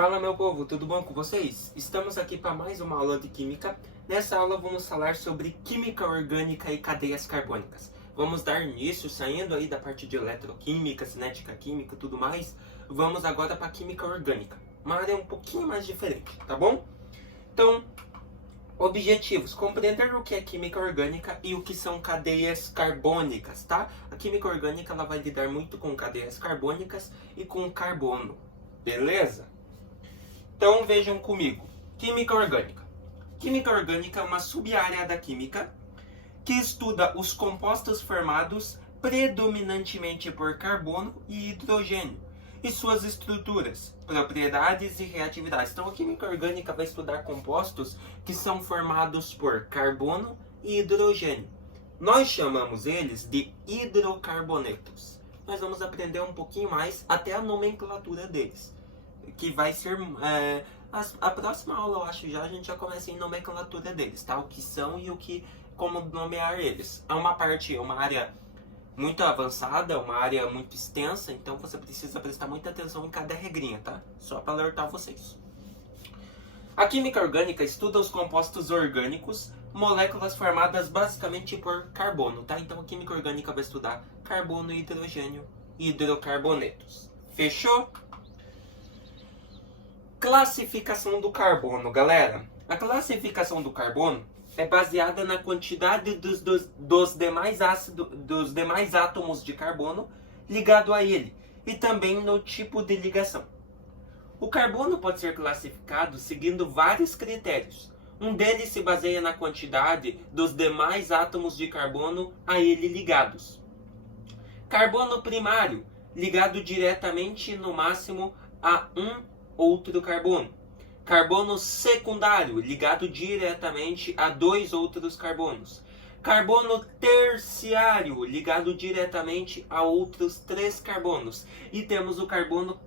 Fala, meu povo, tudo bom com vocês? Estamos aqui para mais uma aula de química. Nessa aula vamos falar sobre química orgânica e cadeias carbônicas. Vamos dar início, saindo aí da parte de eletroquímica, cinética química e tudo mais. Vamos agora para química orgânica, uma área um pouquinho mais diferente, tá bom? Então, objetivos: compreender o que é química orgânica e o que são cadeias carbônicas, tá? A química orgânica ela vai lidar muito com cadeias carbônicas e com carbono, beleza? Então vejam comigo, química orgânica. Química orgânica é uma sub-área da química que estuda os compostos formados predominantemente por carbono e hidrogênio e suas estruturas, propriedades e reatividades. Então a química orgânica vai estudar compostos que são formados por carbono e hidrogênio. Nós chamamos eles de hidrocarbonetos. Nós vamos aprender um pouquinho mais até a nomenclatura deles, que vai ser a próxima aula, eu acho, já a gente já começa em nomenclatura deles, tá? O que são e como nomear eles. É uma área muito avançada, uma área muito extensa, então você precisa prestar muita atenção em cada regrinha, tá? Só para alertar vocês. A química orgânica estuda os compostos orgânicos, moléculas formadas basicamente por carbono, tá? Então a química orgânica vai estudar carbono e hidrogênio e hidrocarbonetos. Fechou? Classificação do carbono, galera. A classificação do carbono é baseada na quantidade dos demais átomos de carbono ligado a ele e também no tipo de ligação. O carbono pode ser classificado seguindo vários critérios. Um deles se baseia na quantidade dos demais átomos de carbono a ele ligados. Carbono primário, ligado diretamente no máximo a um outro carbono. Carbono secundário, ligado diretamente a dois outros carbonos. Carbono terciário, ligado diretamente a outros 3 carbonos. E temos o carbono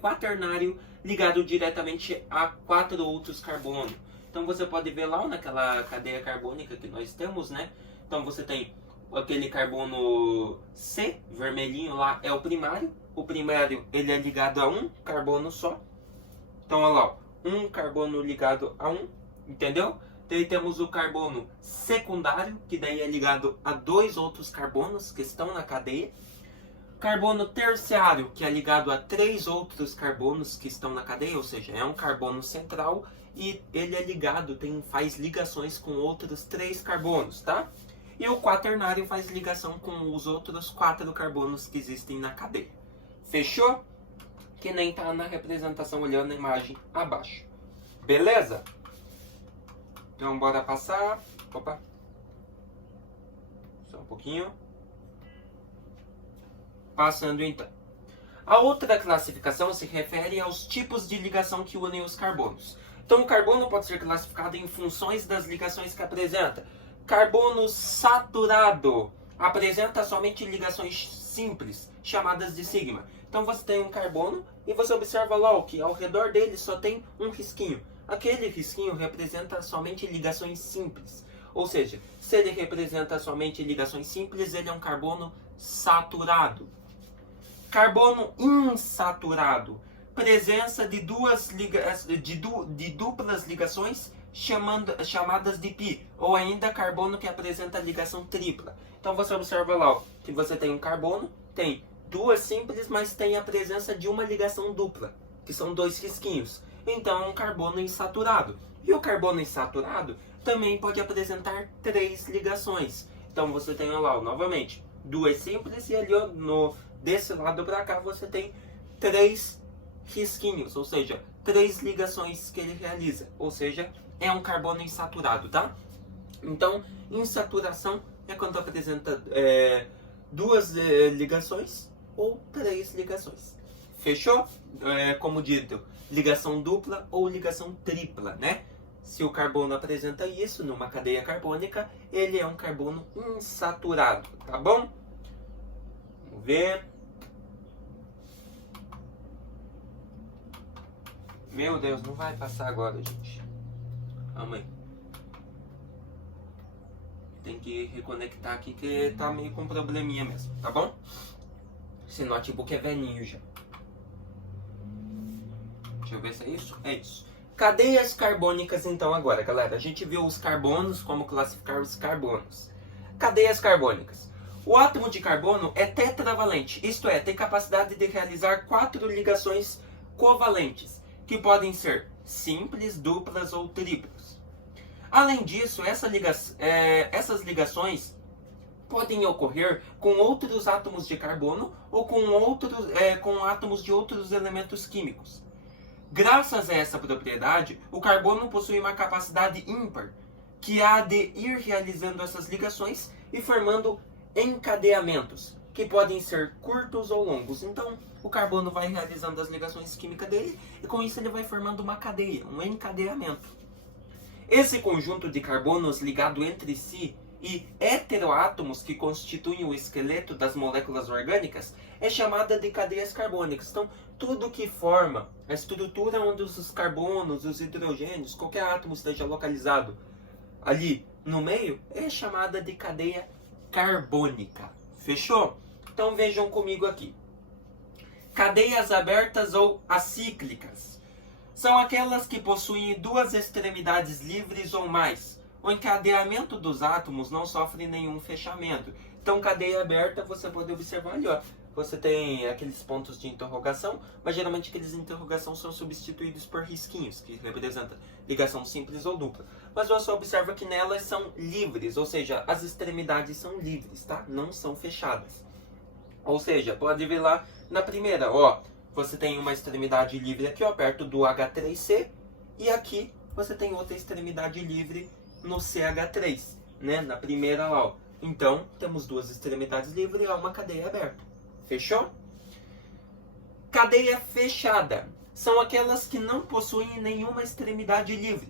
quaternário, ligado diretamente a 4 outros carbonos. Então você pode ver lá naquela cadeia carbônica que nós temos, né? Então você tem aquele carbono C, vermelhinho lá, é o primário. O primário ele é ligado a um carbono só. Então olha lá, um carbono ligado a um, entendeu? Daí temos o carbono secundário, que daí é ligado a 2 outros carbonos que estão na cadeia. Carbono terciário, que é ligado a 3 outros carbonos que estão na cadeia, ou seja, é um carbono central e ele é ligado, faz ligações com outros 3 carbonos, tá? E o quaternário faz ligação com os outros 4 carbonos que existem na cadeia. Fechou? Que nem tá na representação olhando a imagem abaixo. Beleza? Então bora passar. Opa. Só um pouquinho. Passando então. A outra classificação se refere aos tipos de ligação que unem os carbonos. Então o carbono pode ser classificado em funções das ligações que apresenta. Carbono saturado apresenta somente ligações simples, chamadas de sigma. Então você tem um carbono e você observa lá que ao redor dele só tem um risquinho. Aquele risquinho representa somente ligações simples. Ou seja, se ele representa somente ligações simples, ele é um carbono saturado. Carbono insaturado. Presença de duplas ligações chamadas de pi. Ou ainda carbono que apresenta ligação tripla. Então você observa lá que você tem um carbono, tem 2 simples, mas tem a presença de uma ligação dupla, que são 2 risquinhos. Então é um carbono insaturado. E o carbono insaturado também pode apresentar 3 ligações. Então você tem lá, novamente, 2 simples e ali desse lado para cá você tem 3 risquinhos, ou seja, 3 ligações que ele realiza. Ou seja, é um carbono insaturado, tá? Então, insaturação é quando apresenta 2 ligações ou 3 ligações. Fechou? Como dito, ligação dupla ou ligação tripla, né? Se o carbono apresenta isso numa cadeia carbônica, ele é um carbono insaturado, tá bom? Vamos ver. Meu Deus, não vai passar agora, gente. Calma aí. Tem que reconectar aqui que tá meio com probleminha mesmo, tá bom? Esse notebook é velhinho já. Deixa eu ver se é isso. É isso. Cadeias carbônicas, então, agora, galera. A gente viu os carbonos, como classificar os carbonos. Cadeias carbônicas. O átomo de carbono é tetravalente, isto é, tem capacidade de realizar 4 ligações covalentes, que podem ser simples, duplas ou triplas. Além disso, essas ligações podem ocorrer com outros átomos de carbono ou com átomos de outros elementos químicos. Graças a essa propriedade, o carbono possui uma capacidade ímpar, que há de ir realizando essas ligações e formando encadeamentos, que podem ser curtos ou longos. Então, o carbono vai realizando as ligações químicas dele e com isso ele vai formando uma cadeia, um encadeamento. Esse conjunto de carbonos ligado entre si e heteroátomos que constituem o esqueleto das moléculas orgânicas é chamada de cadeias carbônicas. Então, tudo que forma a estrutura onde os carbonos, os hidrogênios, qualquer átomo esteja localizado ali no meio, é chamada de cadeia carbônica. Fechou? Então vejam comigo aqui. Cadeias abertas ou acíclicas são aquelas que possuem 2 extremidades livres ou mais. O encadeamento dos átomos não sofre nenhum fechamento. Então, cadeia aberta, você pode observar ali, ó. Você tem aqueles pontos de interrogação, mas geralmente aqueles de interrogação são substituídos por risquinhos, que representam ligação simples ou dupla. Mas você observa que nelas são livres, ou seja, as extremidades são livres, tá? Não são fechadas. Ou seja, pode ver lá na primeira, ó, você tem uma extremidade livre aqui, ó, perto do H3C, e aqui você tem outra extremidade livre no CH3, né? Na primeira lá, ó. Então, temos 2 extremidades livres e uma cadeia aberta. Fechou? Cadeia fechada são aquelas que não possuem nenhuma extremidade livre,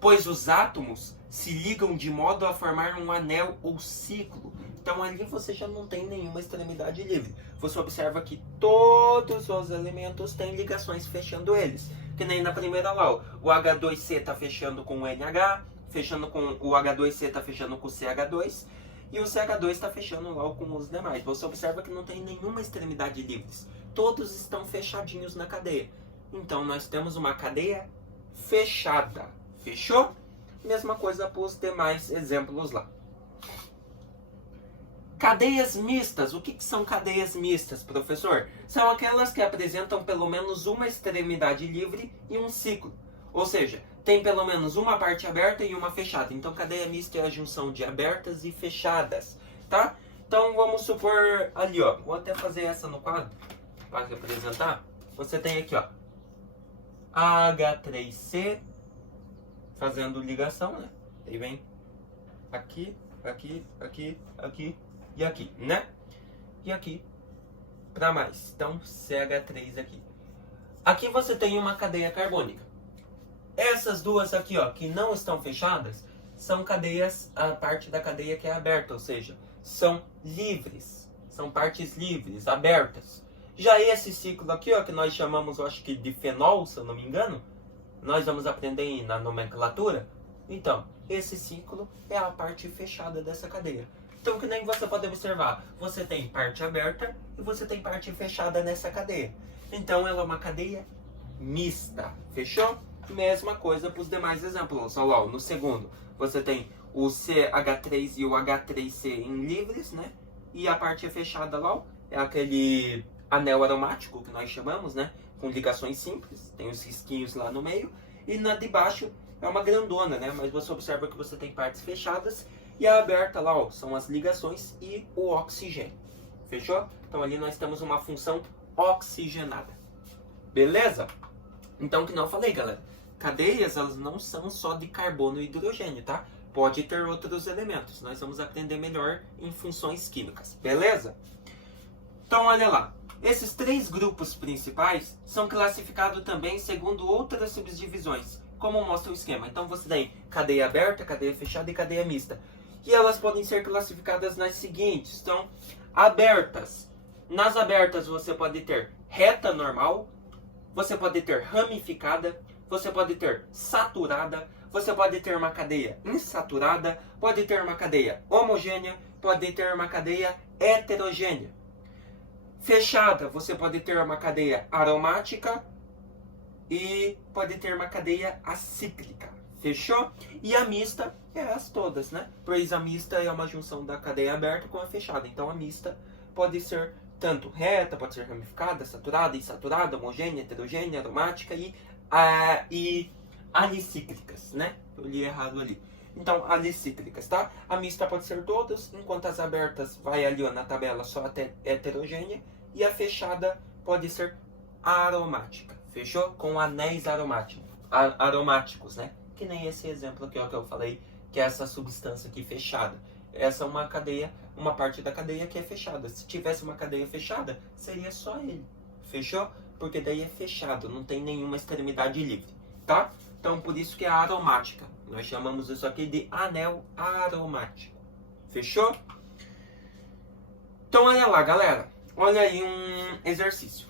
pois os átomos se ligam de modo a formar um anel ou ciclo. Então ali você já não tem nenhuma extremidade livre. Você observa que todos os elementos têm ligações fechando eles. Que nem na primeira lá, ó, o H2C está fechando com o NH, fechando com o H2C está fechando com o CH2. E o CH2 está fechando lá com os demais. Você observa que não tem nenhuma extremidade livres. Todos estão fechadinhos na cadeia. Então, nós temos uma cadeia fechada. Fechou? Mesma coisa para os demais exemplos lá. Cadeias mistas. O que são cadeias mistas, professor? São aquelas que apresentam pelo menos uma extremidade livre e um ciclo. Ou seja, tem pelo menos uma parte aberta e uma fechada. Então, cadeia mista é a junção de abertas e fechadas, tá? Então, vamos supor ali, ó. Vou até fazer essa no quadro para representar. Você tem aqui, ó, H3C fazendo ligação, né? Aí vem aqui, aqui, aqui, aqui e aqui, né? E aqui para mais. Então, CH3 aqui. Aqui você tem uma cadeia carbônica. Essas duas aqui, ó, que não estão fechadas, são cadeias, a parte da cadeia que é aberta, ou seja, são livres, são partes livres, abertas. Já esse ciclo aqui, ó, que nós chamamos, eu acho que de fenol, se eu não me engano, nós vamos aprender na nomenclatura. Então, esse ciclo é a parte fechada dessa cadeia. Então, que nem você pode observar, você tem parte aberta e você tem parte fechada nessa cadeia. Então, ela é uma cadeia mista, fechou? Mesma coisa para os demais exemplos. Olha lá, no segundo, você tem o CH3 e o H3C em livres, né? E a parte fechada lá é aquele anel aromático que nós chamamos, né? Com ligações simples, tem os risquinhos lá no meio. E na de baixo é uma grandona, né? Mas você observa que você tem partes fechadas e a aberta lá, ó, são as ligações e o oxigênio. Fechou? Então ali nós temos uma função oxigenada. Beleza? Então, que não eu falei, galera. Cadeias, elas não são só de carbono e hidrogênio, tá? Pode ter outros elementos. Nós vamos aprender melhor em funções químicas, beleza? Então, olha lá. Esses 3 grupos principais são classificados também segundo outras subdivisões, como mostra o esquema. Então, você tem cadeia aberta, cadeia fechada e cadeia mista. E elas podem ser classificadas nas seguintes. Então, abertas. Nas abertas, você pode ter reta normal, você pode ter ramificada, você pode ter saturada, você pode ter uma cadeia insaturada, pode ter uma cadeia homogênea, pode ter uma cadeia heterogênea. Fechada, você pode ter uma cadeia aromática, e pode ter uma cadeia acíclica. Fechou? E a mista é as todas, né? Pois a mista é uma junção da cadeia aberta com a fechada. Então a mista pode ser tanto reta, pode ser ramificada, saturada, insaturada, homogênea, heterogênea, aromática e alicíclicas, né? Eu li errado ali. Então, alicíclicas, tá? A mista pode ser todas, enquanto as abertas vai ali ó, na tabela só até heterogênea. E a fechada pode ser aromática. Fechou? Com anéis aromáticos, né? Que nem esse exemplo aqui ó, que eu falei, que é essa substância aqui fechada. Essa é uma cadeia, uma parte da cadeia que é fechada. Se tivesse uma cadeia fechada, seria só ele. Fechou? Porque daí é fechado, não tem nenhuma extremidade livre, tá? Então, por isso que é aromática. Nós chamamos isso aqui de anel aromático. Fechou? Então, olha lá, galera. Olha aí um exercício.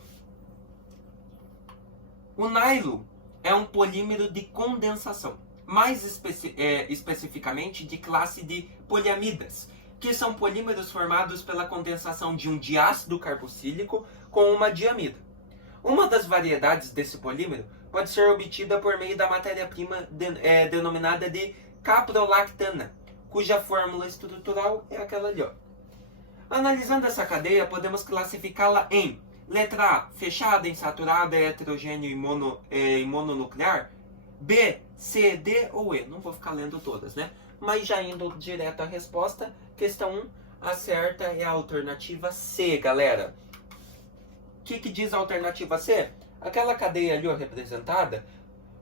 O nylon é um polímero de condensação, mais especificamente de classe de poliamidas, que são polímeros formados pela condensação de um diácido carboxílico com uma diamida. Uma das variedades desse polímero pode ser obtida por meio da matéria-prima denominada de caprolactana, cuja fórmula estrutural é aquela ali, ó. Analisando essa cadeia, podemos classificá-la em letra A, fechada, insaturada, heterogêneo e mononuclear. B, C, D ou E. Não vou ficar lendo todas, né? Mas já indo direto à resposta, questão 1, a certa é a alternativa C, galera. O que diz a alternativa C? Aquela cadeia ali ó, representada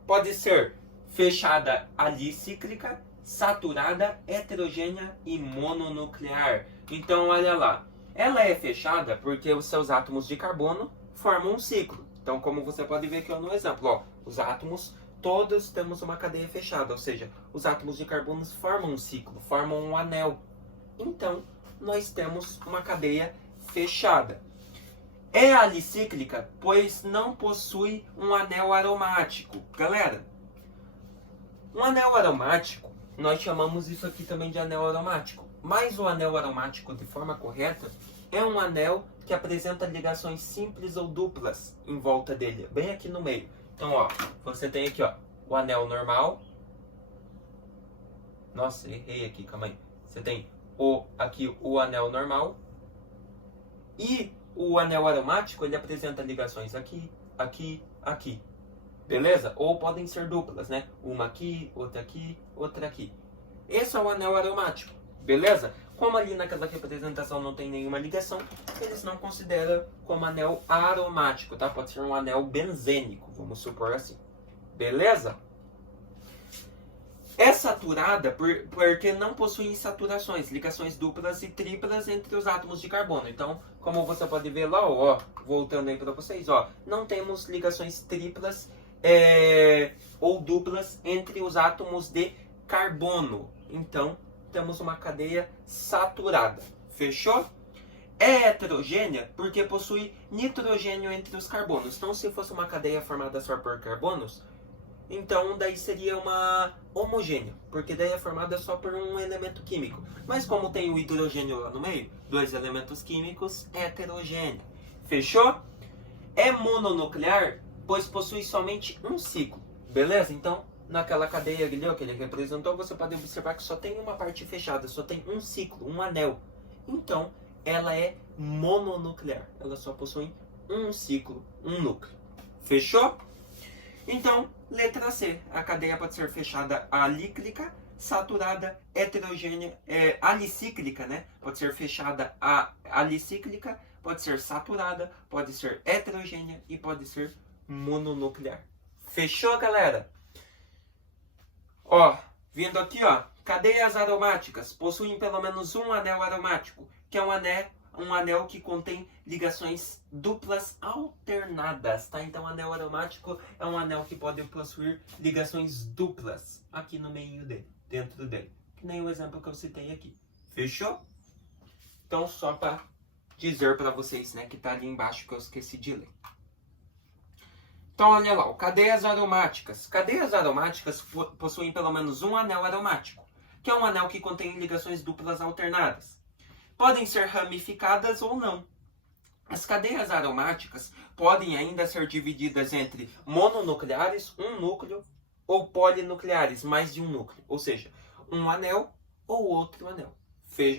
pode ser fechada alicíclica, saturada, heterogênea e mononuclear. Então, olha lá. Ela é fechada porque os seus átomos de carbono formam um ciclo. Então, como você pode ver aqui ó, no exemplo, ó, os átomos, todos temos uma cadeia fechada. Ou seja, os átomos de carbono formam um ciclo, formam um anel. Então, nós temos uma cadeia fechada. É alicíclica, pois não possui um anel aromático. Galera, um anel aromático, nós chamamos isso aqui também de anel aromático. Mas o anel aromático, de forma correta, é um anel que apresenta ligações simples ou duplas em volta dele, bem aqui no meio. Então, ó, você tem aqui, ó, o anel normal. Nossa, errei aqui, calma aí. Você tem aqui o anel normal. E o anel aromático, ele apresenta ligações aqui, aqui, aqui. Beleza? Ou podem ser duplas, né? Uma aqui, outra aqui. Esse é o anel aromático. Beleza? Como ali naquela representação não tem nenhuma ligação, eles não consideram como anel aromático, tá? Pode ser um anel benzênico, vamos supor assim. Beleza? É saturada porque não possui insaturações, ligações duplas e triplas entre os átomos de carbono. Então, como você pode ver lá, ó, voltando aí para vocês, ó, não temos ligações triplas ou duplas entre os átomos de carbono. Então, temos uma cadeia saturada. Fechou? É heterogênea porque possui nitrogênio entre os carbonos. Então, se fosse uma cadeia formada só por carbonos, então daí seria uma homogênea, porque daí é formada só por um elemento químico. Mas como tem o hidrogênio lá no meio, dois elementos químicos, é heterogênea. Fechou? É mononuclear, pois possui somente um ciclo. Beleza? Então, naquela cadeia ali, ó, que ele representou, você pode observar que só tem uma parte fechada, só tem um ciclo, um anel. Então, ela é mononuclear. Ela só possui um ciclo, um núcleo. Fechou? Então, letra C. A cadeia pode ser fechada alíclica, saturada, heterogênea, alicíclica, né? Pode ser fechada alicíclica, pode ser saturada, pode ser heterogênea e pode ser mononuclear. Fechou, galera? Ó, vindo aqui, ó, cadeias aromáticas possuem pelo menos um anel aromático, que é um anel que contém ligações duplas alternadas, tá? Então, anel aromático é um anel que pode possuir ligações duplas aqui no meio dele, dentro dele. Que nem o exemplo que eu citei aqui. Fechou? Então, só para dizer para vocês, né, que tá ali embaixo que eu esqueci de ler. Então, olha lá, cadeias aromáticas. Cadeias aromáticas possuem pelo menos um anel aromático, que é um anel que contém ligações duplas alternadas. Podem ser ramificadas ou não. As cadeias aromáticas podem ainda ser divididas entre mononucleares, um núcleo, ou polinucleares, mais de um núcleo. Ou seja, um anel ou outro anel.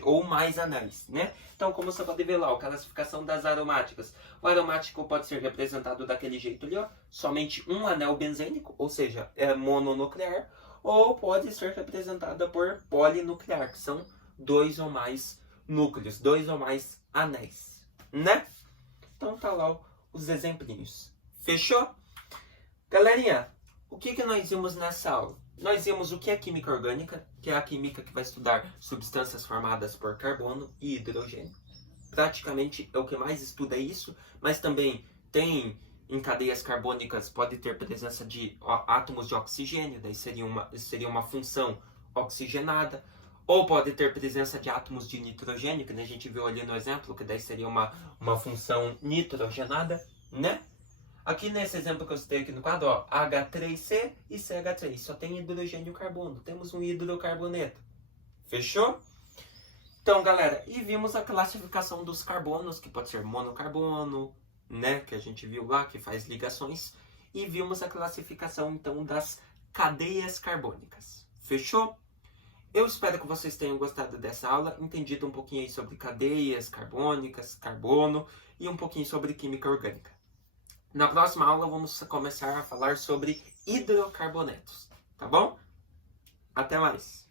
Ou mais anéis, né? Então, como você pode ver lá, a classificação das aromáticas. O aromático pode ser representado daquele jeito ali, ó, somente um anel benzênico, ou seja, é mononuclear, ou pode ser representada por polinuclear, que são 2 ou mais núcleos, 2 ou mais anéis, né? Então tá lá os exemplinhos. Fechou? Galerinha, o que nós vimos nessa aula? Nós vimos o que é química orgânica, que é a química que vai estudar substâncias formadas por carbono e hidrogênio. Praticamente é o que mais estuda isso, mas também tem em cadeias carbônicas, pode ter presença de átomos de oxigênio, daí seria uma função oxigenada. Ou pode ter presença de átomos de nitrogênio, que a gente viu ali no exemplo, que daí seria uma função nitrogenada, né? Aqui nesse exemplo que eu citei aqui no quadro, ó, H3C e CH3, só tem hidrogênio e carbono, temos um hidrocarboneto. Fechou? Então, galera, e vimos a classificação dos carbonos, que pode ser monocarbono, né, que a gente viu lá, que faz ligações, e vimos a classificação, então, das cadeias carbônicas. Fechou? Eu espero que vocês tenham gostado dessa aula, entendido um pouquinho aí sobre cadeias carbônicas, carbono e um pouquinho sobre química orgânica. Na próxima aula vamos começar a falar sobre hidrocarbonetos, tá bom? Até mais!